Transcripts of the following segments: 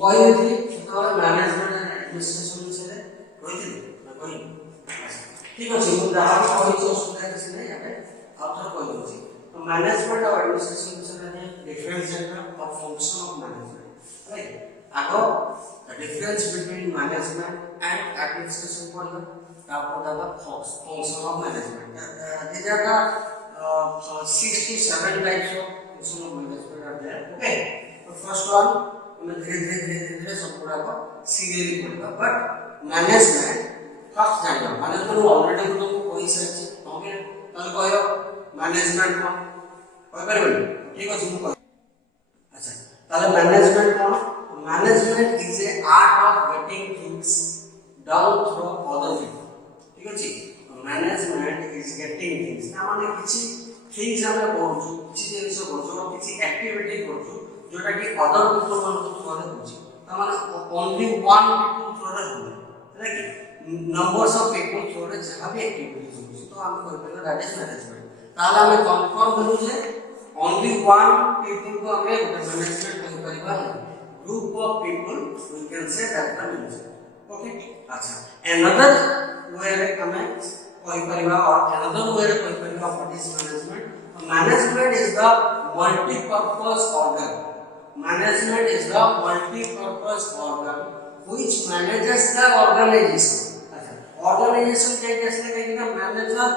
କହିଲି ସେତେବେଳେ management and administration ବିଷୟରେ କହିଥିଲି ନା କହିନି? ଠିକ ଅଛି, ମୁଁ ଯାହା କହିଛି ଅସୁବିଧା କିଛି ନାହିଁ, ଏବେ ଆଉ ଥରେ କହିଦେଉଛି। ତ ମ୍ୟାନେଜମେଣ୍ଟ ଆଉ ଆଡମିନିଷ୍ଟ୍ରେସନ ବିଷୟରେ difference of function of management, right? ଆଗ difference between management and administration पढ़िबा, तापर दादा function of management. these are the 6 to 7 types of function of management are there, okay? तो फर्स्ट वन मैं धीरे धीरे सब पूरा को सीरियली पढ़िबा, बट मैनेजमेंट फर्स्ट जानिबा। मैनेजमेंट ऑलरेडी तो तुमको कोई सर्च ओके, ताले कहयो मैनेजमेंट को कोइ परबे, ठीक अछि मु कह। अच्छा, ताले management cone? Management is a art of getting things done through other people, ठीक अछि? Management is getting things ना माने किछि things हमें करछु, किछि जिनिस करछु, किछि एक्टिविटी करछु जोटा कि अदर पीपल मन को थ्रू होछि, त माने ओनली वन पीपल थ्रू रे होले, है कि नंबर्स ऑफ पीपल थ्रू रे जहां भी एक्टिविटी होछि, तो हम कहि परला दैट इज मैनेजमेंट। ताला हमें कंफर्म करू जे ओनली वन पीपल को हमें मैनेजमेंट कहि परिबा नहीं, group of people we can say that the management, okay? अच्छा, another way रे हमें कोई परिवार और another way रे कोई परिवार what is management? Management is the multi-purpose organ. Management is the multi-purpose organ which manages the organization. अच्छा, organization के कैसे कहेंगे manager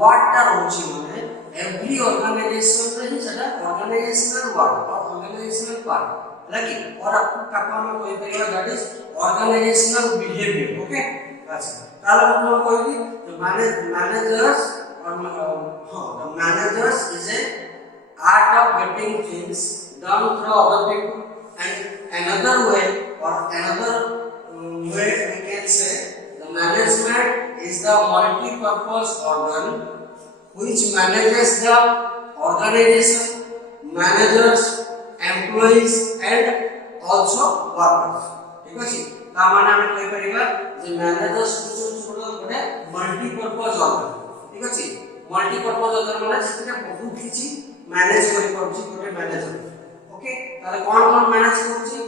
what टा होची माने every organization रे ही सेटा organizational work और organizational part लगी, और आपको काका में कोई परिवार that is organisational behaviour, okay? अच्छा, ताला मतलब कोई भी तो मैनेजर्स और the managers is a art of getting things done through other people, and another way और another way we can say the management is the multipurpose organ which manages the organization, managers, employees and also workers, ठीक अछि? ता माने हम कहि परिबा जे managers छोट गोटे multipurpose organ, ठीक अछि? मल्टीपर्पस ऑर्गन माने सेटा बहुत किछि मैनेज करि परछि गोटे मैनेजर, ओके? ताले कोन मैनेज करछि?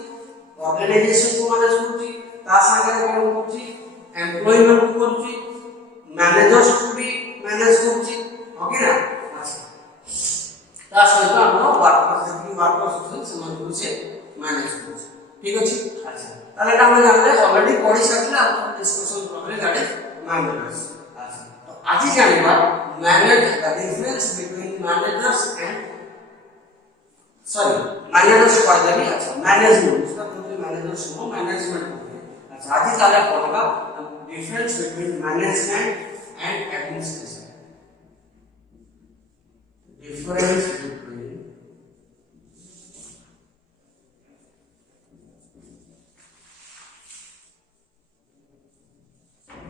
ऑर्गेनाइजेशन को मैनेज करछि, ता संगे कोन करछि? एम्प्लॉय मन को करछि, मैनेजर्स को भी मैनेज करछि, ओके ना? अच्छा, ता सहित हम वर्कर्स से मैनेज करछ, ठीक अछि? अच्छा, ताले हम जानले ऑलरेडी पढि सकला, डिस्कशन करले दैट इज मैनेजर्स। अच्छा, तो आज जानिबा manage the difference between managers and managers कहले। अच्छा, मैनेजमेंट इसका पूरे मैनेजर्स को मैनेजमेंट कहते हैं। अच्छा, आज ताले पढबा difference between management and administration, difference between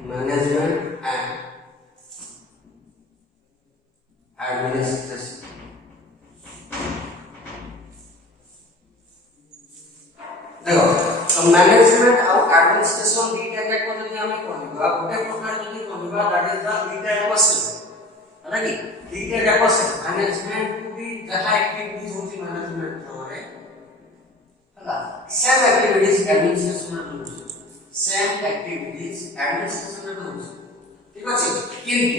management and administration. देखो, तो मैनेजमेंट और एडमिनिस्ट्रेशन दीटा जाक जदि हमें कहबा गोटे प्रकार जदि कहबा दैट इज द दीटा अवश्य, है कि दीटा जाक मैनेजमेंट को भी जहा एक्टिविटीज होती मैनेजमेंट रे, हला सेम एक्टिविटीज एडमिनिस्ट्रेशन रे होती, सेम एक्टिविटीज एडमिनिस्ट्रेशन रे होती, ठीक अछि? किंतु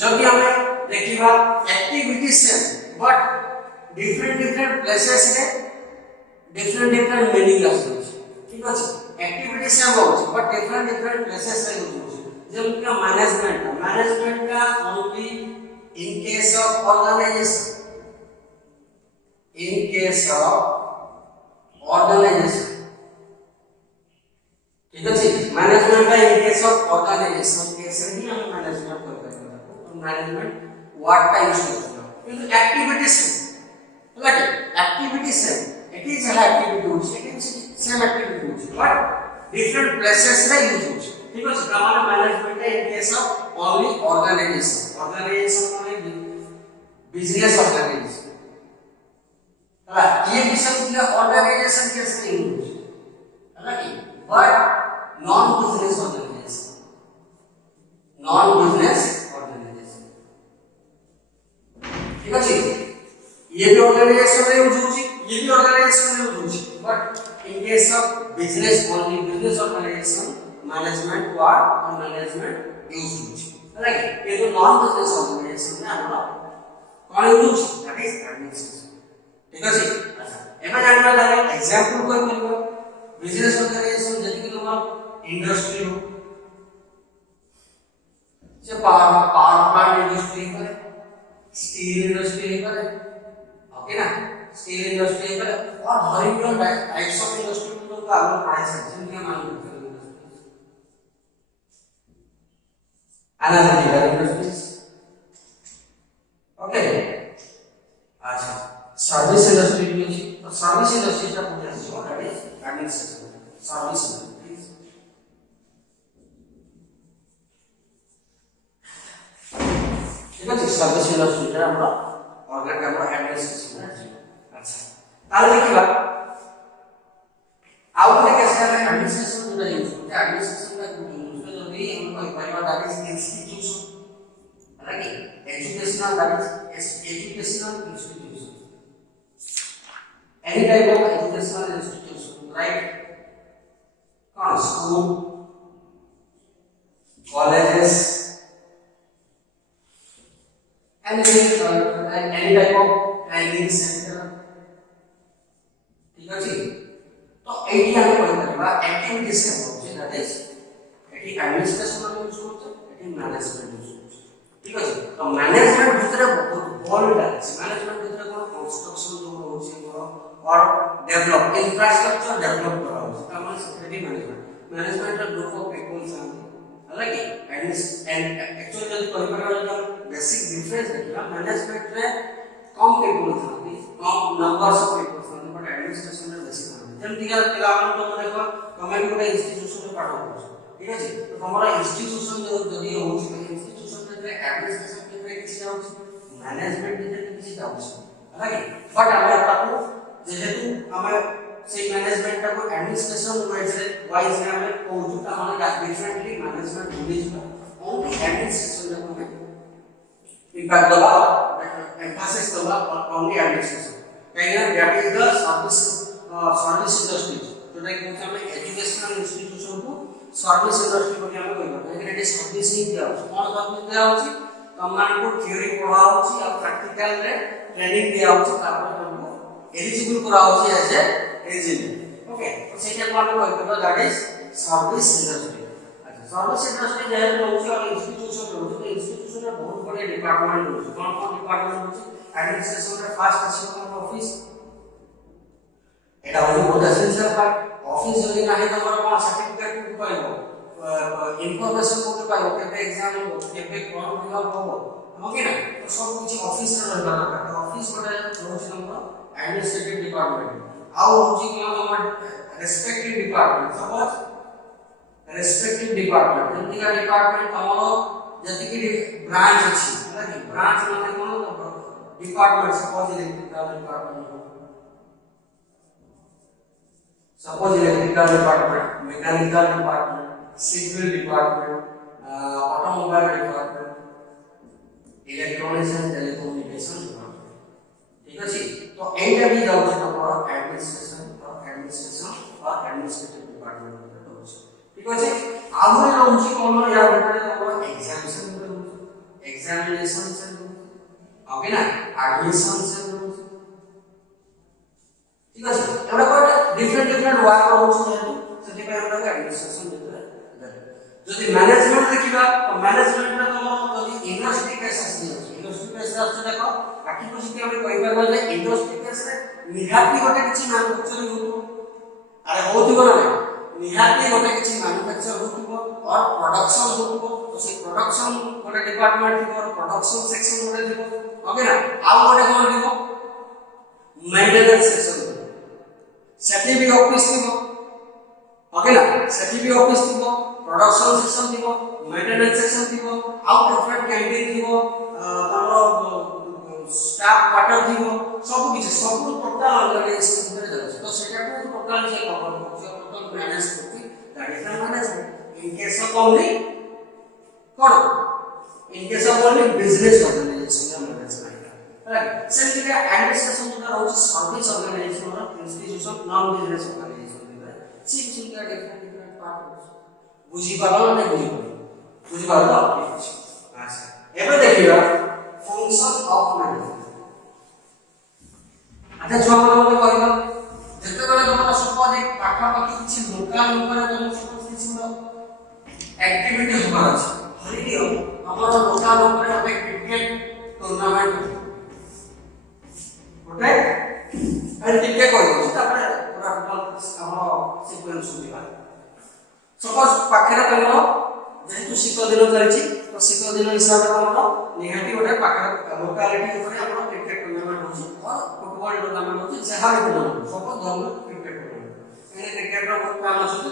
जदि हमें देखिबा activities same but different places रे डिफरेंट मीनिंग आछै, ठीक अछि? एक्टिविटी सेम होछि बट डिफरेंट प्लेसेस रे होछि, जेम कि मैनेजमेंट का only in case of organization, in case of organization, ठीक अछि? मैनेजमेंट का in case of organization case ही हम मैनेजमेंट कर पाएंगे, तो मैनेजमेंट व्हाट का यूज करते हैं, किंतु एक्टिविटी सेम, लगे एक्टिविटी सेम, इट इज है एक्टिविटी होछि, इट इज सेम एक्टिविटी होछि बट डिफरेंट प्लेसेस रे यूज होछि, ठीक अछि? हमारा management in case of only organization माने बिजनेस ऑर्गेनाइजेशन, है ये भी समझिए ऑर्गेनाइजेशन केस में यूज होछि, है कि? बट नॉन बिजनेस ऑर्गेनाइजेशन, ठीक अछि? ये भी ऑर्गेनाइजेशन रे यूज होछि, ये भी ऑर्गेनाइजेशन रे यूज होछि, but in case of business only business organisation management word और मैनेजमेंट यूज होची है कि ये जो नॉन बिजनेस ऑर्गेनाइजेशन में हमरा कोन यूज होची दैट इज एडमिनिस्ट्रेशन ठीक अछि अच्छा एबे जानबा लागल एग्जांपल कोइ करबो बिजनेस ऑर्गेनाइजेशन जति कि लोग इंडस्ट्री हो जे पावर प्लांट इंडस्ट्री है स्टील इंडस्ट्री है ओके ना स्टील इंडस्ट्री है और हॉरिजॉन्टल टाइप्स ऑफ इंडस्ट्री में तो आगे पढ़ाई सकते हैं क्या manufacturing industries analytical industries okay अच्छा सर्विस इंडस्ट्री भी है तो सर्विस इंडस्ट्री का पूरा जो that is administration service industries ठीक है सर्विस इंडस्ट्री का আমরা অর্গান আমরা এডমিনিস্ট্রেশন अच्छा তাহলে দেখবা ଆଉ ଗୋଟେ କେସ୍ ଆମେ ଆଡମିନିଷ୍ଟ୍ରେସନ ଯୋଉଟା ୟୁଜ କରୁଛେ ଆଡମିନିଷ୍ଟ୍ରେସନଟା ୟୁଜ ଯଦି ଆମେ କହିପାରିବା दैट इज इंस्टीट्यूशन ହେଲା କି educational that is educational institution any type of educational institution like कौन school colleges any type of training center ठीक अछि तो एटी हम कोइ करबा एक्टिविटीज के होचे दैट इज एटी एडमिनिस्ट्रेशन में यूज होचे एटी मैनेजमेंट यूज होचे ठीक अछि तो मैनेजमेंट भितर बहुत बोल्ड अछि मैनेजमेंट भितर कोन कंस्ट्रक्शन जो होचे और डेवलप इंफ्रास्ट्रक्चर डेवलप करा होचे त हम सेक्रेटरी मैनेजमेंट रा ग्रुप ऑफ पीपल्स आन हला कि एंड एक्चुअली जब कोइ पर बेसिक डिफरेंस देखिला मैनेजमेंट रे कम पीपल थाती कम नंबर्स ऑफ पीपल थाती बट एडमिनिस्ट्रेशन रे बेसी थाती जेमति कि पिला मन तो देखो कमेंट कोटा इंस्टीट्यूशन रे पाठ पढो ठीक अछि तो हमरा इंस्टीट्यूशन जो जदी होछि इंस्टीट्यूशन रे एडमिनिस्ट्रेशन रे किछि जाउछि मैनेजमेंट रे किछि जाउछि हला कि बट हमरा ताकू जेहेतु हमें से मैनेजमेंट को एडमिनिस्ट्रेशन वाइज में हमें कोजु का माने differently management use only administration में हमें इम्पैक्ट दबा एम्फासिस दबा ओनली एडमिनिस्ट्रेशन कहीं that is the service industry जोटा कि हमें एजुकेशनल इंस्टीट्यूशन को सर्विस इंडस्ट्री को हम कहबो कहीं एटी सर्विस ही दिया होछि कोन सर्विस दिया होछि कमान को थ्योरी पढ़ा होछि और प्रैक्टिकल रे ट्रेनिंग दिया होछि तापर हमको एलिजिबल करा होछि एज ए इंजीनियर ओके तो सेटा को हम कहबो दैट इज सर्विस इंडस्ट्री अच्छा सर्विस इंडस्ट्री जे होछि और इंस्टीट्यूशन होछि तो इंस्टीट्यूशन में बहुत बड़े डिपार्टमेंट होछि कौन डिपार्टमेंट होछि एडमिनिस्ट्रेशन रे फर्स्ट अछि हमर ऑफिस एटा होछि बहुत एसेंशियल पार्ट ऑफिस जदी नाही तमर कोन सर्टिफिकेट को पाइबो इंफॉर्मेशन को पाइबो केबे एग्जाम हो केबे फॉर्म फिलअप हो ओके ना तो सब कुछ ऑफिस रे रहबा दरकार ऑफिस बडे होछि हमर एडमिनिस्ट्रेटिव डिपार्टमेंट आउ होछि कि हमर respective department suppose respective department जति का डिपार्टमेंट हमर जति की ब्रांच अछि है कि ब्रांच माने कोन department suppose electrical department suppose electrical department mechanical department civil department automobile department electronics and telecommunication department ठीक अछि तो एटा भी जाउछ हमर एडमिनिस्ट्रेशन और एडमिनिस्ट्रेटिव डिपार्टमेंट में होछ ठीक अछि आगुरी रहउछि कोन या बेटा हमर एग्जामिनेशन रहउछि एग्जामिनेशन से ओके ना एडमिशन से ठीक अछि एबा कोन डिफरेंट वर्क रहउछि जेतु सेति पे हमरा एडमिनिस्ट्रेशन देतले जदि मैनेजमेंट देखिबा तो मैनेजमेंट रे हमर जदि इंडस्ट्री केस आछि देखो आखि पछिते हम कहि परबा जे इंडस्ट्री केस रे निहाती गोटे किछि मैन्युफैक्चरिंग होतो अरे होतिबो ना निहाती गोटे किछि मैन्युफैक्चर होतिबो और प्रोडक्शन होतिबो तो से प्रोडक्शन गोटे डिपार्टमेंट थिबो और प्रोडक्शन सेक्शन गोटे थिबो ओके ना आउ गोटे कोन थिबो मेंटेनेंस सेक्शन सेठी भी ऑफिस थिबो ओके ना सेठी भी ऑफिस थिबो प्रोडक्शन सेक्शन थिबो मेंटेनेंस सेक्शन थिबो आउ डिफरेंट कैंटीन थिबो हमरो स्टाफ क्वार्टर थिबो सब किछ सब टोटल ऑर्गेनाइजेशन भितर जाय तो सेटा को टोटल जे कवर होछ टोटल मैनेज करती that is the management in case of only कोन in case of only business organisation management right same के एडमिनिस्ट्रेशन जो होछ सर्विस ऑर्गेनाइजेशन और इंस्टीट्यूशन नॉन बिजनेस ऑर्गेनाइजेशन सी या डिफरेंट डिफरेंट पार्ट होछ बुझी पालो ना बुझी पालो ठीक अछि अच्छा एबे देखिबा फंक्शन ऑफ मैनेजमेंट अच्छा जो हम कहलो जते बेले तमरा सपोज एक पाखा पाखी किछि लोकल ऊपर तम सपोज किछि एक्टिविटी होबार अछि धरि दियो हमर लोकल ऊपर एक क्रिकेट टूर्नामेंट ओके एंड टिके कहलो तापर पूरा टोटल हमर सीक्वेंस होइबा सपोज पाखरे तमरो जेहेतु शीत दिन चलछि तो शीत दिन हिसाब रे तमरो निहाती गोटे पाखरे लोकालिटी ऊपर हमर क्रिकेट टूर्नामेंट होछि और फुटबॉल टूर्नामेंट होछि जहां भी टूर्नामेंट सपोज धरलो क्रिकेट टूर्नामेंट एने क्रिकेट रो बहुत काम अछि तो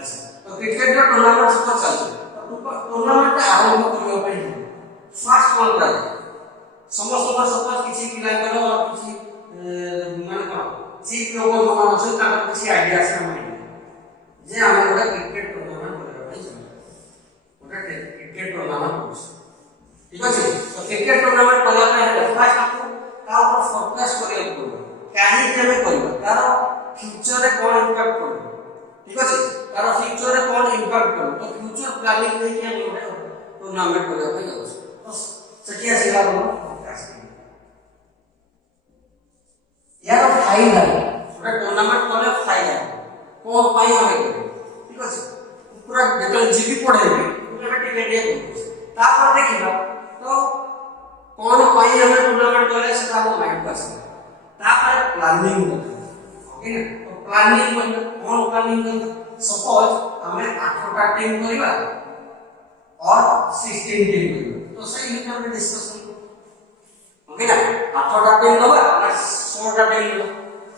अच्छा तो क्रिकेट रो टूर्नामेंट सपोज चलछि तो टूर्नामेंट आरंभ करबा पई फर्स्ट कोन करा समस्त सपोज किछि पिलांकर और किछि माने कोन जे लोग मान अछि ताकर किछि आईडिया छै माइंड जे हम गोटे क्रिकेट टूर्नामेंट करबा पई गोटे क्रिकेट टूर्नामेंट होछि ठीक अछि तो क्रिकेट टूर्नामेंट करबा पई फर्स्ट आपको ता ऊपर फोकस करिया पड़ो काहे जे हमें करबा तार फ्यूचर रे कोन इंपैक्ट करबो ठीक अछि तार फ्यूचर रे कोन इंपैक्ट करबो तो फ्यूचर प्लानिंग नै कि हम गोटे टूर्नामेंट करबा पई जाउछ तो सकिया सिला फोकस यार फायदा गोटे टूर्नामेंट करले फायदा कोन पाई हमें ठीक अछि पूरा जेतल जीबी पढेबे पूरा टिकेट दे तापर देखिबा तो कोन पाई हमें टूर्नामेंट करले सेटा हम माइंड पास तापर प्लानिंग ओके ना तो प्लानिंग मतलब कोन प्लानिंग करबा सपोज हमें 8टा टीम करबा और 16 टीम करबा तो सही हिसाब से डिस्कशन ओके ना 8टा टीम लबा ना 16टा टीम लबा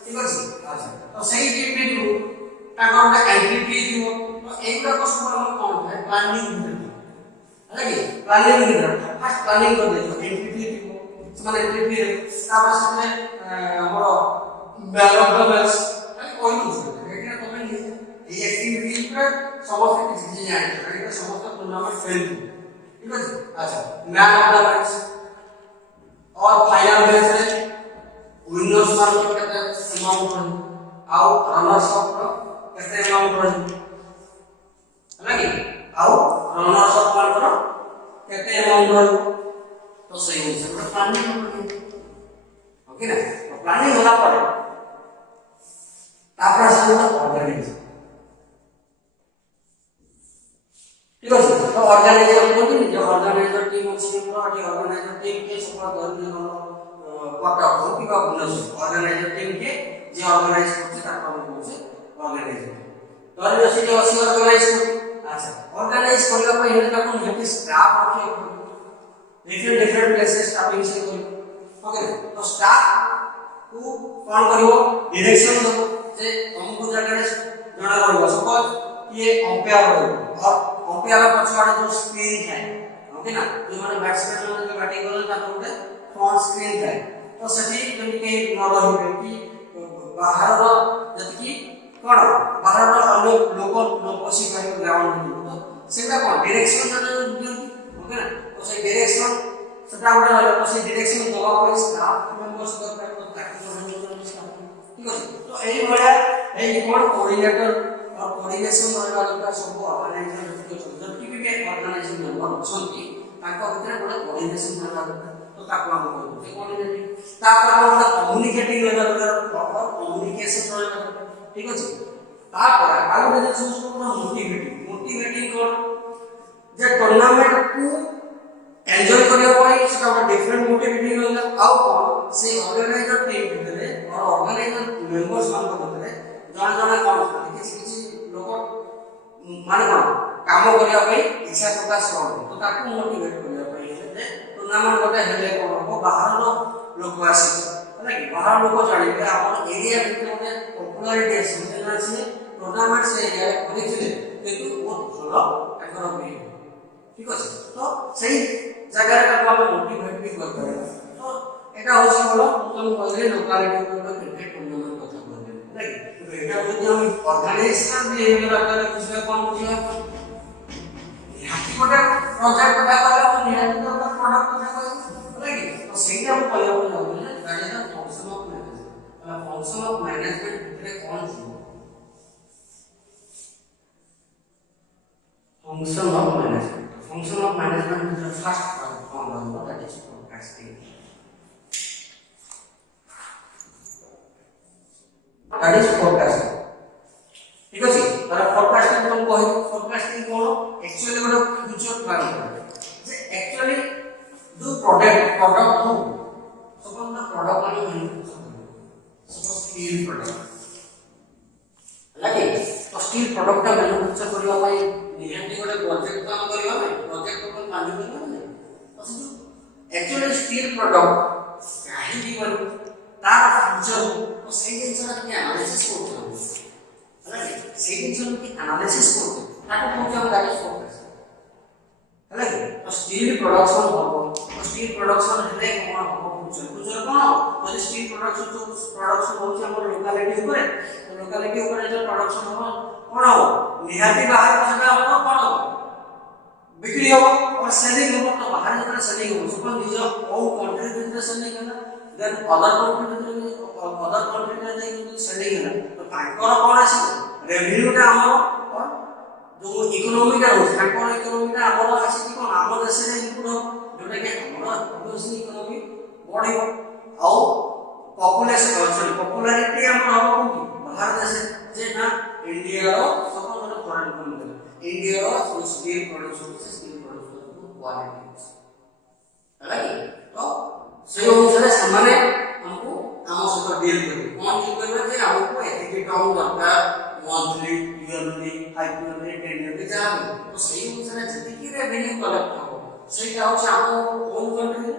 ठीक अछि अच्छा तो सही टीम बिंदु ताकरटा एंट्री फी दियो तो एगुडा को सब हम कोन है प्लानिंग है कि प्लानिंग नहीं फर्स्ट प्लानिंग कर देखो एंट्री फी दियो माने एंट्री फी तापर से हमरो बैलेंस कोई नहीं है तो मैं ये एक्टिविटी पर समस्त किसी चीज जाने है समस्त टूर्नामेंट फेल ठीक है अच्छा मैन ऑफ द मैच और फाइनल मैच रे विनर्स मान को केते अमाउंट रही आउट रनर्स अप केते अमाउंट रही है कि आउट रनर्स अप मान को केते अमाउंट रही तो सही है सब प्लानिंग करनी ओके ना तो प्लानिंग होला पर तापर से ऑर्गेनाइज ठीक है तो ऑर्गेनाइजर को भी जो ऑर्गेनाइजर टीम अछि पूरा जो ऑर्गेनाइजर टीम के सपोर्ट करने हम पक्का हो कि बा बोनस ऑर्गेनाइजर टीम के जे ऑर्गेनाइज करছে তার নাম হচ্ছে ऑर्गेनाइजर तो जैसे जो असि ऑर्गेनाइज कर अच्छा ऑर्गेनाइज करला पई हेले ताको हेते स्टाफ रखे डिफरेंट डिफरेंट प्लेसेस स्टाफिंग से करियो ओके तो स्टाफ को कोन करियो डायरेक्शन दो जे हमको जगह रे जणा रहबो सपोज ये अंपायर हो और अंपायर पछवाडे जो स्क्रीन थाए ओके ना जो माने बैट्समैन माने जो बैटिंग करन ता गोटे फ्रंट स्क्रीन थाए तो सठी जेमि के न रहिबे कि बाहर रो जति कोन बाहर रो अन्य लोक न पसी पाए ग्राउंड तो सेटा कोन डायरेक्शन दियंती ओके ना तो से डायरेक्शन सेटा गोटे रहला तो से डायरेक्शन दवा पई स्टाफ मेंबर्स दरकार तो ताकि ठीक है तो एही भलिया एही कोन कोऑर्डिनेटर और कोऑर्डिनेशन रहला दरकार सब ऑर्गेनाइजर जति भी ऑर्गेनाइजेशन मेंबर छथि ताको भितर गोटे कोऑर्डिनेशन रहला दरकार तो ताको हम कहू जे कोऑर्डिनेटिंग तापर हम कम्युनिकेटिंग रहला दरकार प्रॉपर कम्युनिकेशन रहला दरकार ठीक अछि तापर आगो जे सब मोटिवेटिंग कोन जे टूर्नामेंट को एंजॉय करिया पई सेटा डिफरेंट मोटिवेटिंग रहला आउ कोन से ऑर्गेनाइजर टीम भितरे और ऑर्गेनाइजर मेंबर्स मान को भितरे जण जण कोन किछि लोक माने कोन काम करिया पई इच्छा प्रकाश करन तो ताको मोटिवेट करिया पई जे टूर्नामेंट गोटे हेले कोन को बाहर रो लोक आसी है कि बाहर लोक जानिबे हमर एरिया भितर गोटे पॉपुलैरिटी आसी जे टूर्नामेंट से एरिया करिथिले किंतु बहुत भलो एकर भी ठीक अछि तो सही जगह रे हम मोटिवेट भी कर पारे तो एटा होछि बोलो तुम कहले लोकालिटी को क्रिकेट टूर्नामेंट कथा कहले है कि तो एटा जदि हम ऑर्गेनाइजेशन बिहेवियर आकर कुछ कोन बुझिया निहाती गोटे प्रोजेक्ट कथा कहले हम निहाती तो प्रोडक्ट कथा कहले है कि तो सेटा हम कहले बोले that is the function of management function of management भितरे कोन छी function of management. The function of management is the first one, that is forecasting. That is forecasting. ठीक अछि तार फोरकास्टिंग कोन कहै फोरकास्टिंग कोन एक्चुअली गोटे फ्यूचर प्लान करे जे actually दो product हो सपोज द प्रोडक्ट वाली मैन्युफैक्चर सपोज स्टील प्रोडक्ट लागे तो स्टील प्रोडक्ट का मैन्युफैक्चर करबा पई निहाती गोटे प्रोजेक्ट काम करबा में प्रोजेक्ट को मान्य करबा नै तो एक्चुअली स्टील प्रोडक्ट काहे भी करू तार फ्यूचर तो सही जिंसरा के एनालिसिस करथौ সেই জিনিসগুলো কি অ্যানালিসিস করতে তাকে বলতে হবে দ্যাট ইজ ফোরকাস্ট হলো কি তো স্টিল প্রোডাকশন হবে তো স্টিল প্রোডাকশন হলে কোন হবে ফিউচার কোন যদি স্টিল প্রোডাকশন হচ্ছে আমার লোকালিটি উপরে তো লোকালিটি উপরে যে প্রোডাকশন হবে কোন হবে নিহাতি বাহার জায়গা হবে কোন হবে বিক্রি হবে और सेलिंग হবে तो बाहर যেটা সেলিং হবে সুপার নিজ ওন कंट्री ভিতরে সেলিং হবে देन अदर कंट्री ভিতরে सेलिंग है तो तांकर कोन आसी रेवेन्यूटा हमर जो इकोनॉमीटा हो तांकर इकोनॉमीटा हमर आसी कि कोन हमर देश रे इनपुट हो जोटा के हमर ऑब्वियसली इकोनॉमी बढ़िबो आउ पॉपुलेशन सॉरी पॉपुलैरिटी हमर हो कोन बाहर देश जे ना इंडिया रो सब मन फॉरेन कंट्री इंडिया रो स्टील प्रोडक्शन क्वालिटी है तो से अनुसार सामान्य हमको हम सहित डील करू कौन डील करबे जे हमको एथिकल काम दरकार monthly yearly half yearly 10 yearly जा तो सही अनुसार जति की रेवेन्यू कलेक्ट हो सेटा होछ हम ओन कंट्री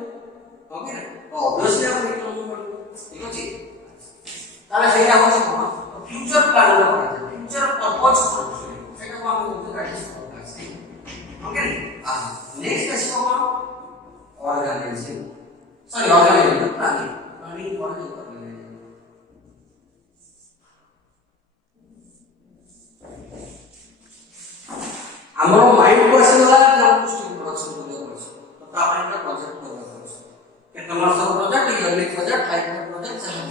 ओके ना तो ऑब्वियसली हम इकोनॉमी पर ठीक अछि ताले सेटा होछ कोन फ्यूचर प्लान करा फ्यूचर पर्पस सेटा को हम बोलते गाइस ओके ना नेक्स्ट इसको हम ऑर्गेनाइजिंग सॉरी ऑर्गेनाइजिंग प्लानिंग कौन नहीं कर रहे हैं हमरो माइंड को ऐसे लगा कि हम स्टील प्रोडक्शन को लेकर तो तापन का प्रोजेक्ट को लेकर कि commercial project yearly project high year project चाहे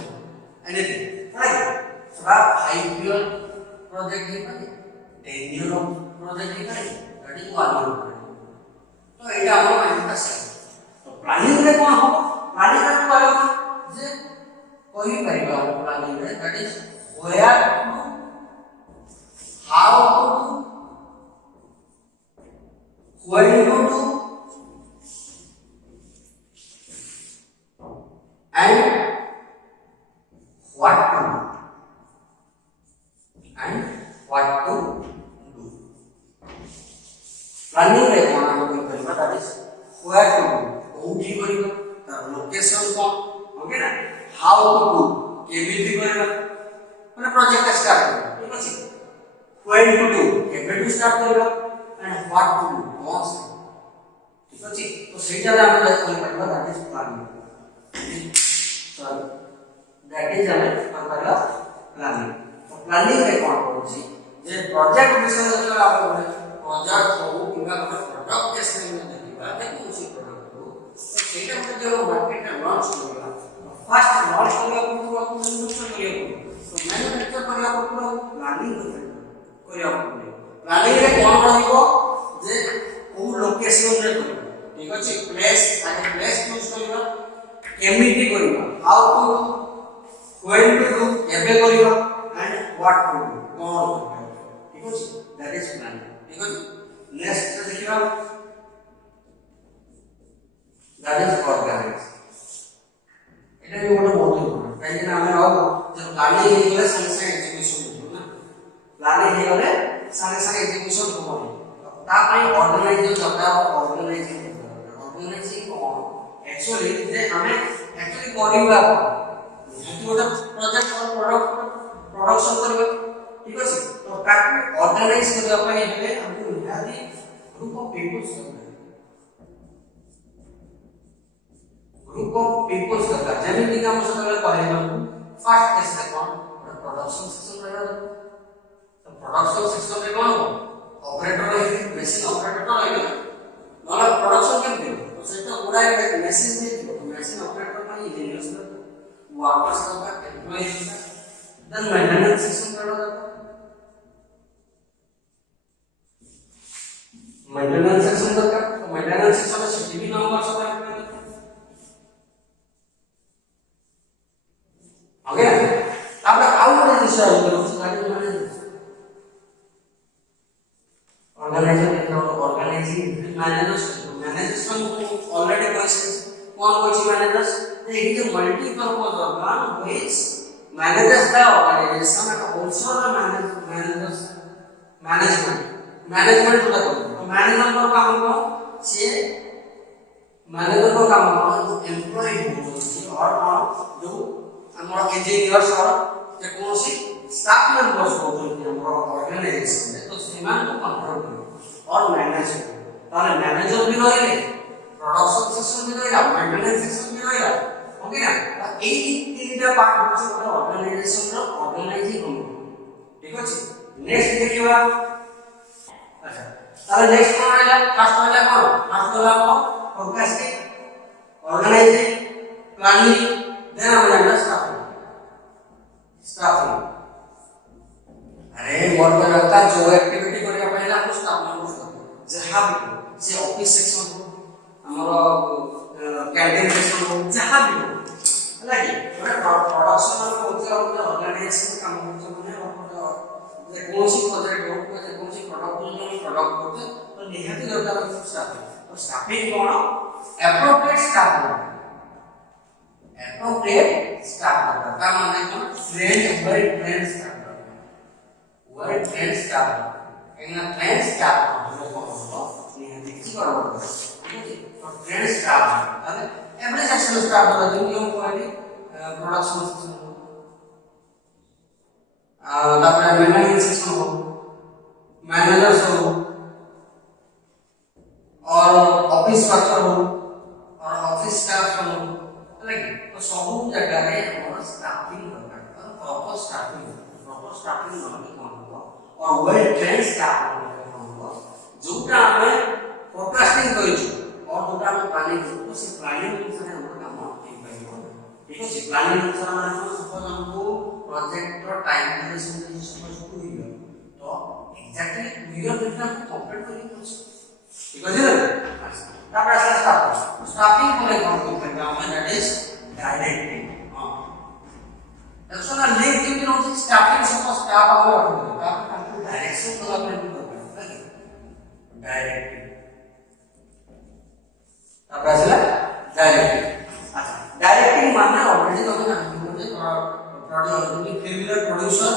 anything right so high year project है पाए 10 ईयर प्रोजेक्ट है पाए दैट इज 1 ईयर तो एटा हमरो माइंड का से तो प्लानिंग रे कोन हो प्लानिंग रे कहलो जे कहि परिबा प्लानिंग रे that is where to do how to do when to do and what to do planning रे कोन हम परिबा that is where to do कोठी परिबा तार लोकेशन कोन ओके ना हाउ टू डू केबिलिटी करबा माने प्रोजेक्ट स्टार्ट करबा ठीक अछि व्हेन टू डू केबे टू स्टार्ट करबा एंड व्हाट टू डू कौन से ठीक अछि तो सेटा रे हम कहि परबा that is planning so that is हम परबा प्लानिंग तो प्लानिंग रे कोन होछि जे प्रोजेक्ट विषय जब आप प्रोजेक्ट हो किबा प्रोडक्ट के समय में देखिबा देखो उसी प्रोडक्ट को तो सेटा में जब मार्केट में लॉन्च होगा फर्स्ट लॉन्च करबा पूर्व आपको मैन्युफैक्चर करियो तो मैन्युफैक्चर करबा पूर्व प्लानिंग करियो प्लानिंग रे कोन रहिबो जे ओ लोकेशन रे करियो ठीक अछि प्लेस आगे प्लेस चूज करियो केमिति करियो how to when to do एबे करियो एंड व्हाट टू डू कोन ठीक अछि दैट इज प्लानिंग ठीक अछि नेक्स्ट देखिबा दैट इज ऑर्गेनाइज এটা भी ଗୋଟେ ବହୁତ important କାହିଁକି ନା ଆମେ ଆଉ ଯେ ପ୍ଲାନିଂ ହେଇଗଲେ ସାଙ୍ଗେ ସାଙ୍ଗେ ଏକ୍ଜିକ୍ୟୁସନ ହେବ ନା ପ୍ଲାନିଂ ହେଇଗଲେ ସାଙ୍ଗେ ସାଙ୍ଗେ ଏକ୍ଜିକ୍ୟୁସନ ହବନି ତା ପାଇଁ ଅର୍ଗାନାଇଜେସନ ଦରକାର ଅର୍ଗାନାଇଜିଂ କଣ एक्चुअली ଯେ ଆମେ एक्चुअली କରିବା ଯେହେତୁ ଗୋଟେ ପ୍ରୋଜେକ୍ଟ ପ୍ରୋଡକ୍ସନ କରିବା ଠିକ ଅଛି ତ ତାକୁ ଅର୍ଗାନାଇଜ କରିବା ପାଇଁ ହେଲେ ଆମକୁ ନିହାତି group of peoples group of peoples का जेमिति का हम सबले कहले फर्स्ट स्टेप कोन प्रोडक्शन सिस्टम रहला तो प्रोडक्शन सिस्टम रे कोन ऑपरेटर रही मशीन ऑपरेटर तो रही नला प्रोडक्शन केमति तो सेटा पूरा मशीन दे तो मशीन ऑपरेटर का इंजीनियर्स वर्कर्स का एम्प्लॉयज देन मेंटेनेंस सिस्टम रहला मेंटेनेंस सेक्शन दरकार तो मेंटेनेंस सेक्शन में सीटीबी नंबर सब रखना है ओके अब आउट रजिस्टर करो गाड़ी manage organizing managers already question कौन कोची managers it is a multi-purpose organ which manages the organization and also the management to the company तो मैनेजर का काम हो से मैनेजर का काम हो जो एम्प्लॉय हो और जो हमारा इंजीनियर्स और जे कौन सी स्टाफ मेंबर्स हो जो हमारा ऑर्गेनाइजेशन है तो सीमान को कंट्रोल करो और मैनेज ताले मैनेजर भी रहिले प्रोडक्शन सेक्शन भी रहिला मेंटेनेंस सेक्शन भी रहिला ओके ना এই তিনটা পার্ট হচ্ছে একটা অর্গানাইজেশনর অর্গানাইজিং কমিটি ঠিক আছে নেক্সট দেখিবা আচ্ছা তাহলে নেক্সট কোন হইলা ফার্স্ট হইলা ফরকাস্টিং অর্গানাইজিং প্ল্যানিং দেন আমরা स्टाफिंग अरे मोर को लगता है जो एक्टिविटी करिया पहला हम स्टाफ मेंबर्स करते जहां भी से ऑफिस सेक्शन हो हमारा कैंटीन सेक्शन हो जहां भी हो लाइक प्रोडक्शन में होते ऑर्गेनाइजेशन काम होते माने कौन सी प्रोजेक्ट हो कौन सी प्रोडक्ट करते तो निहाती दरकार है स्टाफिंग और स्टाफिंग कोन appropriate staff appropriate staff data का माने कौन well trained staff कहना trained staff जो कौन हो निहाती किसी को ठीक है और trained staff अरे every section staff होता है जो क्वालिटी प्रोडक्शन सेक्शन हो तापर मैनेजमेंट सेक्शन हो मैनेजर्स हो और ऑफिस स्ट्रक्चर हो और ऑफिस स्टाफ हो अलग तो सब जगह रे हमर स्टाफिंग दरकार प्रॉपर स्टाफिंग मतलब कोन हो और वेल ट्रेन्ड स्टाफ कोन हो जोटा हमें फोरकास्टिंग करि छु और जोटा हमें प्लानिंग तो से प्लानिंग अनुसार हमर काम ठीक पाइबो ठीक है प्लानिंग अनुसार माने सपोज हमको प्रोजेक्ट रो टाइम ड्यूरेशन की सपोज 2 ईयर तो एग्जैक्टली 2 ईयर में हम कंप्लीट करि ठीक है ना तापर स्टाफिंग को कोन करता है that is directing action link के होती स्टाफिंग सपोज स्टाफ आगे रखते हैं तापर हमको डायरेक्शन को अपने करता है डायरेक्टिंग तापर असला डायरेक्टिंग अच्छा डायरेक्टिंग माने ऑलरेडी तो हमने प्रोड्यूसर फेमिलियर प्रोड्यूसर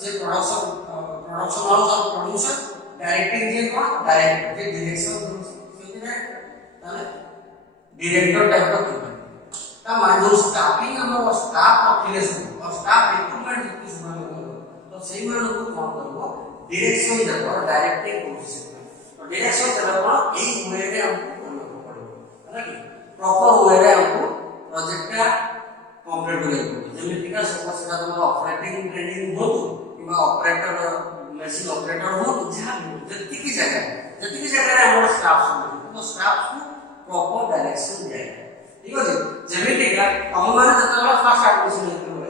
से प्रोडक्शन हाउस और प्रोड्यूसर डायरेक्टिंग जे कोन डायरेक्टर जे डायरेक्शन डायरेक्टर टाइप का कंपनी ता मान जो स्टाफिंग हम स्टाफ ऑफिलेशन और स्टाफ रिक्रूटमेंट किस माने तो सही माने को कौन करबो डायरेक्शन देबो डायरेक्टिंग प्रोसेस तो डायरेक्शन देबो ए वे रे हमको करना पड़ो है कि प्रॉपर वे रे हमको प्रोजेक्ट का कंप्लीट करेंगे जेमिति का सपोज का तो ऑपरेटिंग ट्रेनिंग हो कि ऑपरेटर मशीन ऑपरेटर हो जहां जति की जगह रे हमर स्टाफ तो स्टाफ को प्रॉपर डायरेक्शन दिया ठीक है जेमिति का हम माने जतला फास्ट एडमिशन लेते हो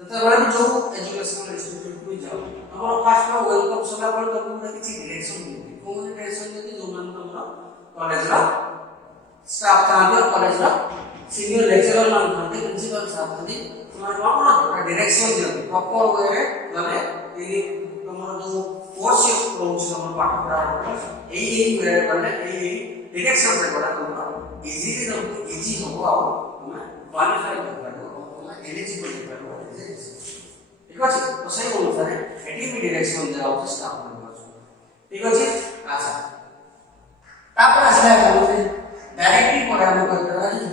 जतला भी जो एजुकेशनल इंस्टीट्यूट में जाओ हमर फास्ट में वेलकम सला पर तो पूरा किसी डायरेक्शन देती कोन डायरेक्शन देती जो मान हमरा कॉलेज रा स्टाफ थांदे कॉलेज रा सीनियर लेक्चरर मान थांदे प्रिंसिपल साहब थांदे तुम्हारे कोन डायरेक्शन देती प्रॉपर वे रे गले ये हमरा जो कोर्स कोर्स हमर पाठ पढ़ा এই वे गले এই डायरेक्शन से बड़ा तुमरा इजीली हमको इजी हो आओ मैं क्वालिफाई कर पारो मैं एलिजिबल कर पारो ठीक है तो सही अनुसार एटी भी डायरेक्शन दे आओ स्टाफ मेंबर्स ठीक है अच्छा तापर असला बोलते डायरेक्टली प्रोग्राम करते हैं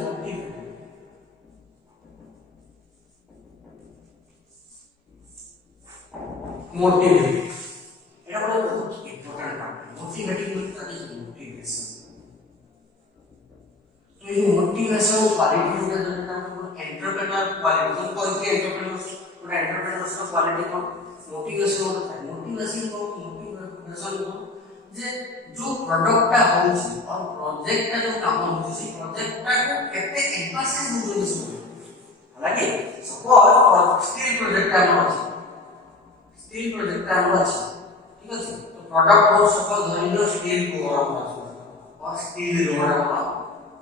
मोटिवेट এটা বড় ইম্পর্টেন্ট পার্ট মোটিভেটিং মানে মোটিভেশন तो ये मोटिवेशन क्वालिटी होता है जो हमको एंटरप्रेन्योर क्वालिटी तो कोई भी एंटरप्रेन्योर्स पूरा एंटरप्रेन्योर्स का क्वालिटी को मोटिवेशन होता है मोटिवेशन को जे जो प्रोडक्ट का होउछ और प्रोजेक्ट का जो काम होउछ से प्रोजेक्ट का को केते एम्फासिस होउछ हालांकि सपोज स्टील प्रोजेक्ट का हम स्टील प्रोजेक्ट का हम ठीक है तो प्रोडक्ट हो सपोज धरिलो स्टील को गरम और स्टील रोड हमर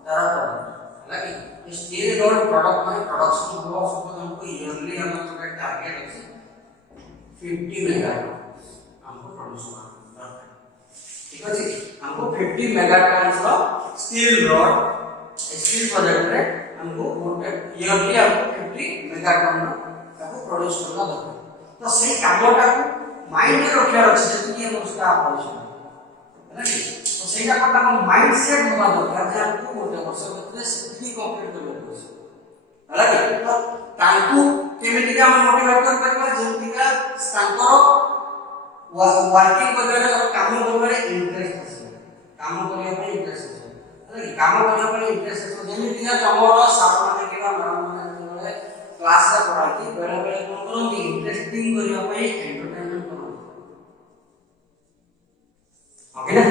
तार प्रोडक्ट है कि स्टील रोड प्रोडक्ट में प्रोडक्शन हो सपोज हमको ईयरली हमर टारगेट अछि 50 मेगाटन हमको प्रोड्यूस करना ठीक अछि हमको 50 मेगाटन रो स्टील रोड स्टील प्रोजेक्ट रे हमको ईयरली हमको 50 मेगाटन ताको प्रोड्यूस करना दरकार तो सही कामटा को माइंड में रखिया अछि जति हम उसका ऑपरेशन है ना तो सही कामटा को माइंड सेट होबा दरकार जे हमको गोटे वर्ष भीतर सेठी कंप्लीट करबे अछि है ना तो तांकू केमिति का हम मोटिवेट कर परबा जति का तांकर वर्किंग वगैरह और काम करबारे इंटरेस्ट अछि काम करबा पे इंटरेस्ट अछि है काम करबा पे इंटरेस्ट अछि जेमिति का तमरो सार माने केबा माने क्लास रे पढाती बेले बेले कोन करन इंटरेस्टिंग करिया पे एंटरटेनमेंट करन ओके ना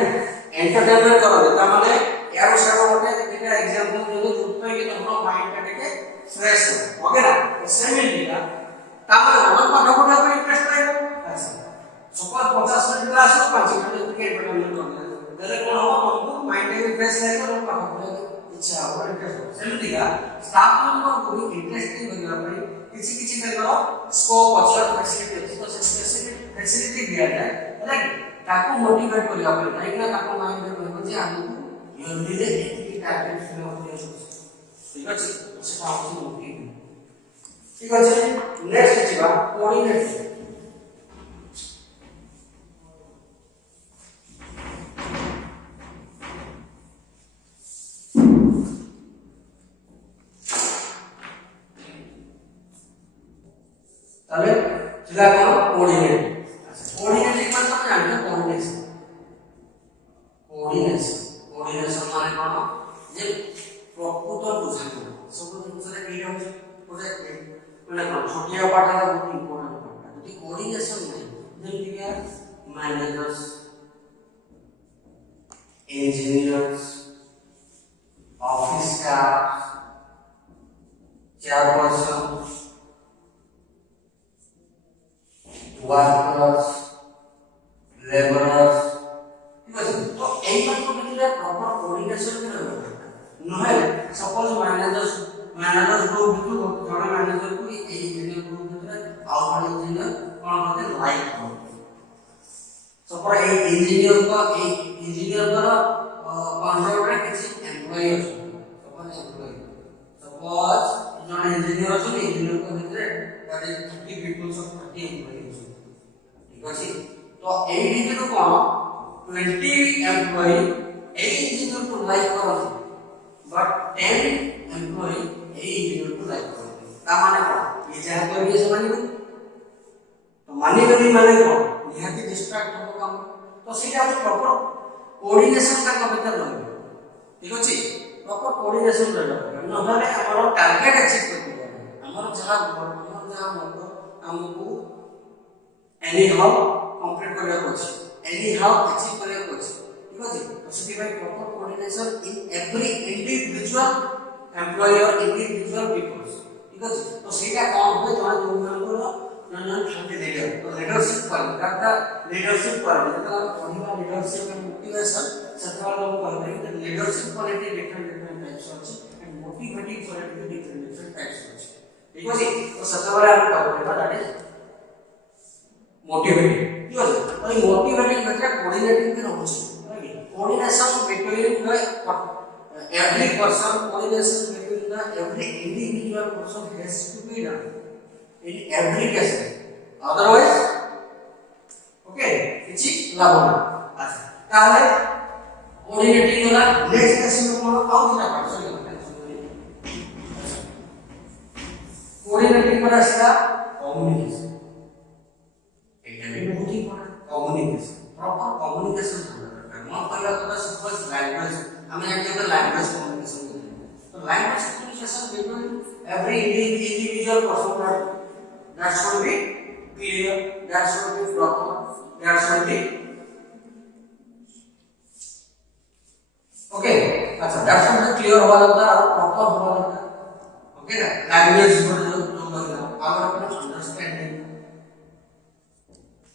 एंटरटेनमेंट करन ता माने यार सब गोटे जेटा एग्जांपल देबो जुटपे कि तमरो माइंड का टिके फ्रेश हो ओके ना सेमिति का ता माने हम पाठ पढा पे इंटरेस्ट आइबो अच्छा सपोज 50 मिनिट क्लास हो 5 मिनिट के एंटरटेनमेंट करन बेले कोन हो हमको माइंड भी फ्रेश आइबो और पाठ पढा इच्छा हो इंटरेस्ट सेमिति का स्टाफ मेंबर को भी इंटरेस्टिंग बनिया पे किसी किसी का स्कोप अच्छा फैसिलिटी अछि तो स्पेसिफिक फैसिलिटी दिया जाए है कि ताको मोटिवेट करिया पे नहीं ना ताको माइंड में रहबो जे हमको ईयरली रे एतिकी टारगेट फिल अप करिया ठीक अछि सेटा हमको मोटिवेट ठीक अछि नेक्स्ट छिबा कोऑर्डिनेट तबे जिला कोन कोऑर्डिनेट कोऑर्डिनेट मतलब हम जानते हैं कोऑर्डिनेशन माने कोन जे प्रकृत बुझाना सब जिनसरे की होय प्रोजेक्ट माने कोन छोटिया पाठा बहुत इंपोर्टेंट पार्ट है तो कोऑर्डिनेशन नहीं जेमति के managers engineers office staff chairperson workers laborers ठीक है तो एई पर को बिना प्रॉपर कोऑर्डिनेशन के रहबा नहले सपोज मैनेजर्स को बिल्कुल जड़े मैनेजर को एई इंजीनियर को बिना आउ जड़े इंजीनियर कोन होते लाइक हो सपोज एई इंजीनियर का कंट्रोल रे किसी एम्प्लॉय अछि सपोज जड़े इंजीनियर अछि इंजीनियर को बिना that is 30 peoples of 30 employees अछि तो एई भितर कोन 20 एम्प्लॉय एई इंजीनियर को लाइक करथि बट 10 एम्प्लॉय एई इंजीनियर को लाइक करथि ता माने कोन ये जहां पर ये मानिबो तो मानिबो माने कोन निहाती डिस्ट्रैक्ट हो काम तो सेटा प्रॉपर कोऑर्डिनेशन का कविता रहबो ठीक अछि प्रॉपर कोऑर्डिनेशन रहबो नहले हमर टारगेट अचीव करबो हमर जहां हमको एनी हाउ कंप्लीट करिया अछि एनी हाउ अचीव करिया अछि ठीक अछि तो सेति भाई proper coordination in every individual employee और इंडिविजुअल पीपल्स ठीक अछि तो सेटा कोन होय जहां जो नन शक्ति देगा तो लीडरशिप पर दैट लीडरशिप पर मतलब पढ़िबा लीडरशिप एंड मोटिवेशन सतवाल हम कहते हैं लीडरशिप क्वालिटी डिफरेंट टाइप्स अछि and motivating quality different types अछि ठीक अछि तो सतवाल हम कहते हैं दैट इज मोटिवेटिंग ठीक है और मोटिवेटिंग मतलब कोऑर्डिनेटिंग के रहउछि coordination between the every person coordination between the every individual person has to be done in every case otherwise okay किछि लाभ ना अच्छा ताले कोऑर्डिनेटिंग होला नेक्स्ट क्वेश्चन में कोन आउ दिना पाठ कोऑर्डिनेटिंग पर असला communication communication proper communication not पहला तो सपोज लैंग्वेज हमें एक लैंग्वेज communication तो language communication between every individual person that should be clear that should be proper that should be okay अच्छा that should be clear होगा लगता है और proper होगा लगता है ओके ना लैंग्वेज जो कहना अगर अपने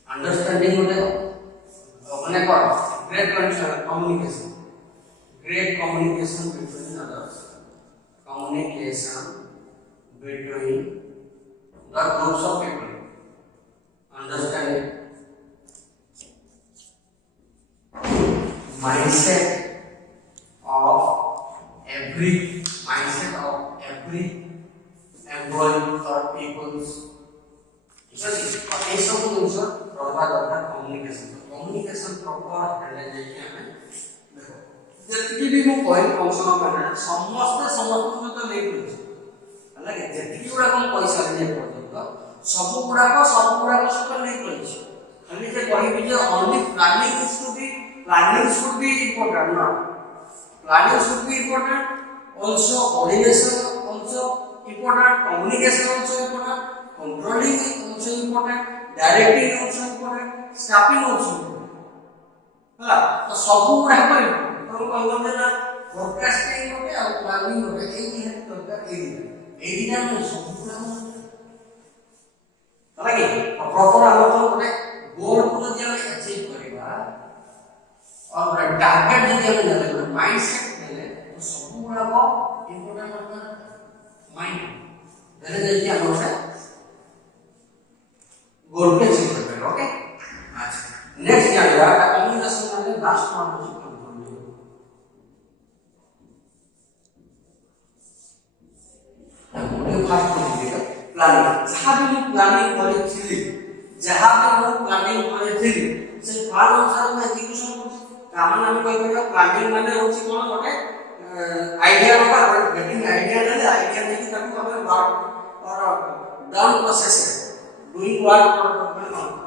अंडरस्टैंडिंग होता है like what? Great communication. Great communication between others. Communication between the groups of people. Understanding. Mindset of every employee or people's. ये सब जिनिस रहबा दरकार कम्युनिकेशन प्रॉपर हेले जे हमें देखो जति भी मो कोइ फंक्शन माने समस्त सहित नै करिस हला के जति गुडा कोन पैसा ले पर्यंत सब गुडा सहित नै करिस खाली जे कहि जे only planning should be important no planning should be important also coordination also important communication also important controlling also important directing also important staffing also important हला तो सब गुडा पर तो कहबो ना फोरकास्टिंग होते और प्लानिंग होते एई है दरकार एई दिना में सब गुडा हला के प्रॉपर हम तो गोल को जब अचीव करेगा और टारगेट जब हम लेले माइंडसेट लेले तो सब गुडा को इंपोर्टेंट होता माइंड देले जे हम से गोल के अचीव करते ओके अच्छा नेक्स्ट जानेगा कम्युनिकेशन में लास्ट वन है कंट्रोल हमने फास्ट देखिएगा प्लानिंग जहां भी मैं प्लानिंग करिथिली से प्लान अनुसार मैं एग्जीक्यूशन करछि कामन हम कहि परिया प्लानिंग माने होछि कोन गोटे आईडिया रो गेटिंग आईडिया नहीं ताकू हमें वर्क और down process doing work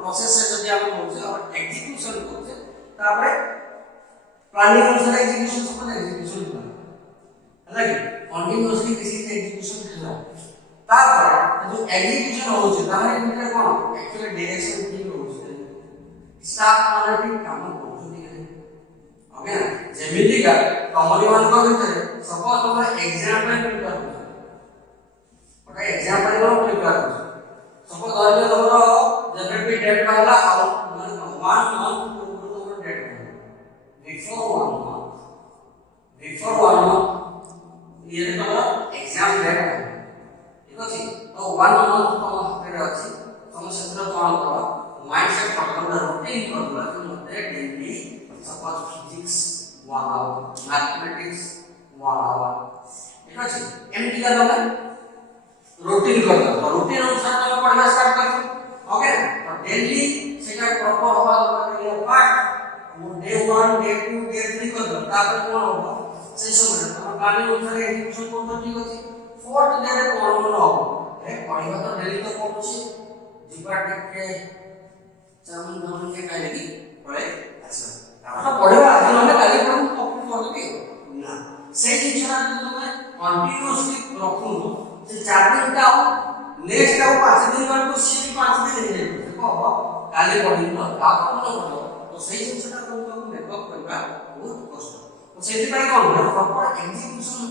process से जब हम होছে और एग्जीक्यूशन करছে तापरे प्लानिंग अनुसार एग्जीक्यूशन सब एग्जीक्यूशन होला कि कंटीन्यूअसली किसी से एग्जीक्यूशन होला तापर जो एग्जीक्यूशन होছে ताहले ভিতরে কোন एक्चुअली डायरेक्शन কি होছে स्टाफ मॉनिटरिंग काम କରୁଛନ୍ତି कि ओके ना जेमिति का कंपनी मान को ভিতরে सपोज हम एग्जाम में प्रिपेयर होछ ओके एग्जाम पर हम प्रिपेयर होछ सपोज धरले तमरो जब भी डेट वाला और 1 मंथ पूर्व तमरो डेट बिफोर 1 मंथ ये तमरो एग्जाम डेट ठीक अछि तो 1 मंथ तम हाथे अछि तम क्षेत्र कोन करो माइंडसेट प्रॉपर रूटीन करला कि मते daily suppose physics 1 hour mathematics 1 hour ठीक अछि एमटी का तम रूटीन करता तो रूटीन अनुसार तम पढ़ना स्टार्ट कर ओके तो डेली सेटा प्रॉपर होबा दरकार ये पार्ट वो डे 1 डे 2 डे 3 कर दो तापर कोन होबा से समय तम प्लानिंग अनुसार एग्जीक्यूशन कोन तो ठीक अछि फोर्थ डे रे कोन होबा ए पढ़िबा तो डेली तो पढ़ुछि डिपार्टमेंट के चामन धामन के काहे की पढ़े अच्छा तापर पढ़िबा आज नले काली पढ़ू कंप्लीट कर देबे ना से जिनिसरा तुमे कंटीन्यूअसली रखू से 4 दिन का नेक्स्ट का 5 दिन बाद को सी 5 दिन है देखो काले पढ़ी तो आप मन पढ़ो तो सही जिनिसटा तुमको नेटवर्क करबा बहुत कष्ट तो सेति पय कोन प्रॉपर एग्जीक्यूशन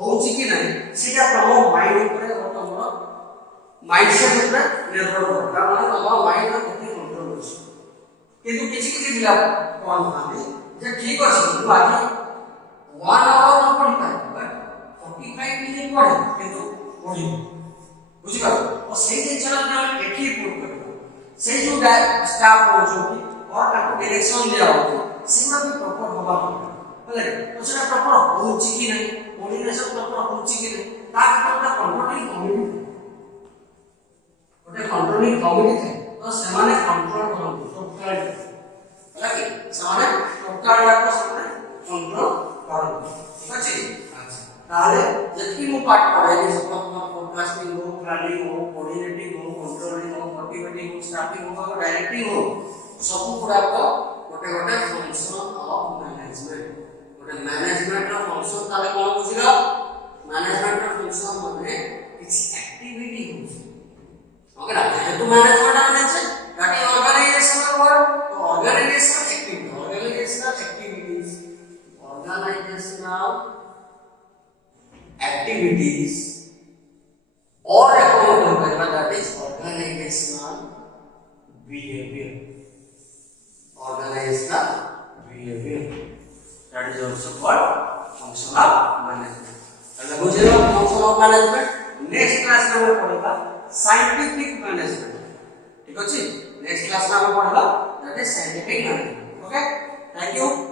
होउची कि नहीं सेटा तम माइंड ऊपर और तमरो माइंडसेट ऊपर निर्भर करता माने तम माइंड रो केते कंट्रोल होछ किंतु किछि पिला कोन भाबे जे ठीक अछि तू आज 1 आवर न पढ़ी पाए 45 मिनिट पढ़े किंतु पढ़ी बुझी पाओ और से जिनिसरा हम एठी प्रूव करबो से जो स्टाफ होछोकी और ताको डायरेक्शन दिया होतो सेना भी प्रॉपर होबा हले तो सेटा प्रॉपर होउची कि नहीं कोऑर्डिनेशन प्रॉपर होउची कि नहीं ता कोटा कंट्रोलिंग कमिटी थे तो सेमाने कंट्रोल करन टोटल हला कि सेमाने टोटल लाको सेमाने कंट्रोल करन ठीक अछि अच्छा ताले जति मु पाठ पढाइले सपोज फोरकास्टिंग हो प्लानिंग हो कोऑर्डिनेटिंग हो कंट्रोलिंग हो मोटिवेटिंग हो स्टाफिंग हो डायरेक्टिंग हो सब गुडा को गोटे गोटे फंक्शन ऑफ मैनेजमेंट गोटे मैनेजमेंट रो फंक्शन ताले कोन बुझिलो मैनेजमेंट रो फंक्शन माने किछि एक्टिविटी हो ओके ना तो मैनेजमेंट माने छै दैट इज ऑर्गेनाइजेशनल वर्क तो ऑर्गेनाइजेशनल एक्टिविटीज और अकाउंट करना that is organisational behaviour living. That is also called function of management. ताले बुझिलो function of management. Next class में हम पढ़ेगा scientific management. ठीक अछि? Next class में हम पढ़ेगा that is scientific management. Okay? Thank you.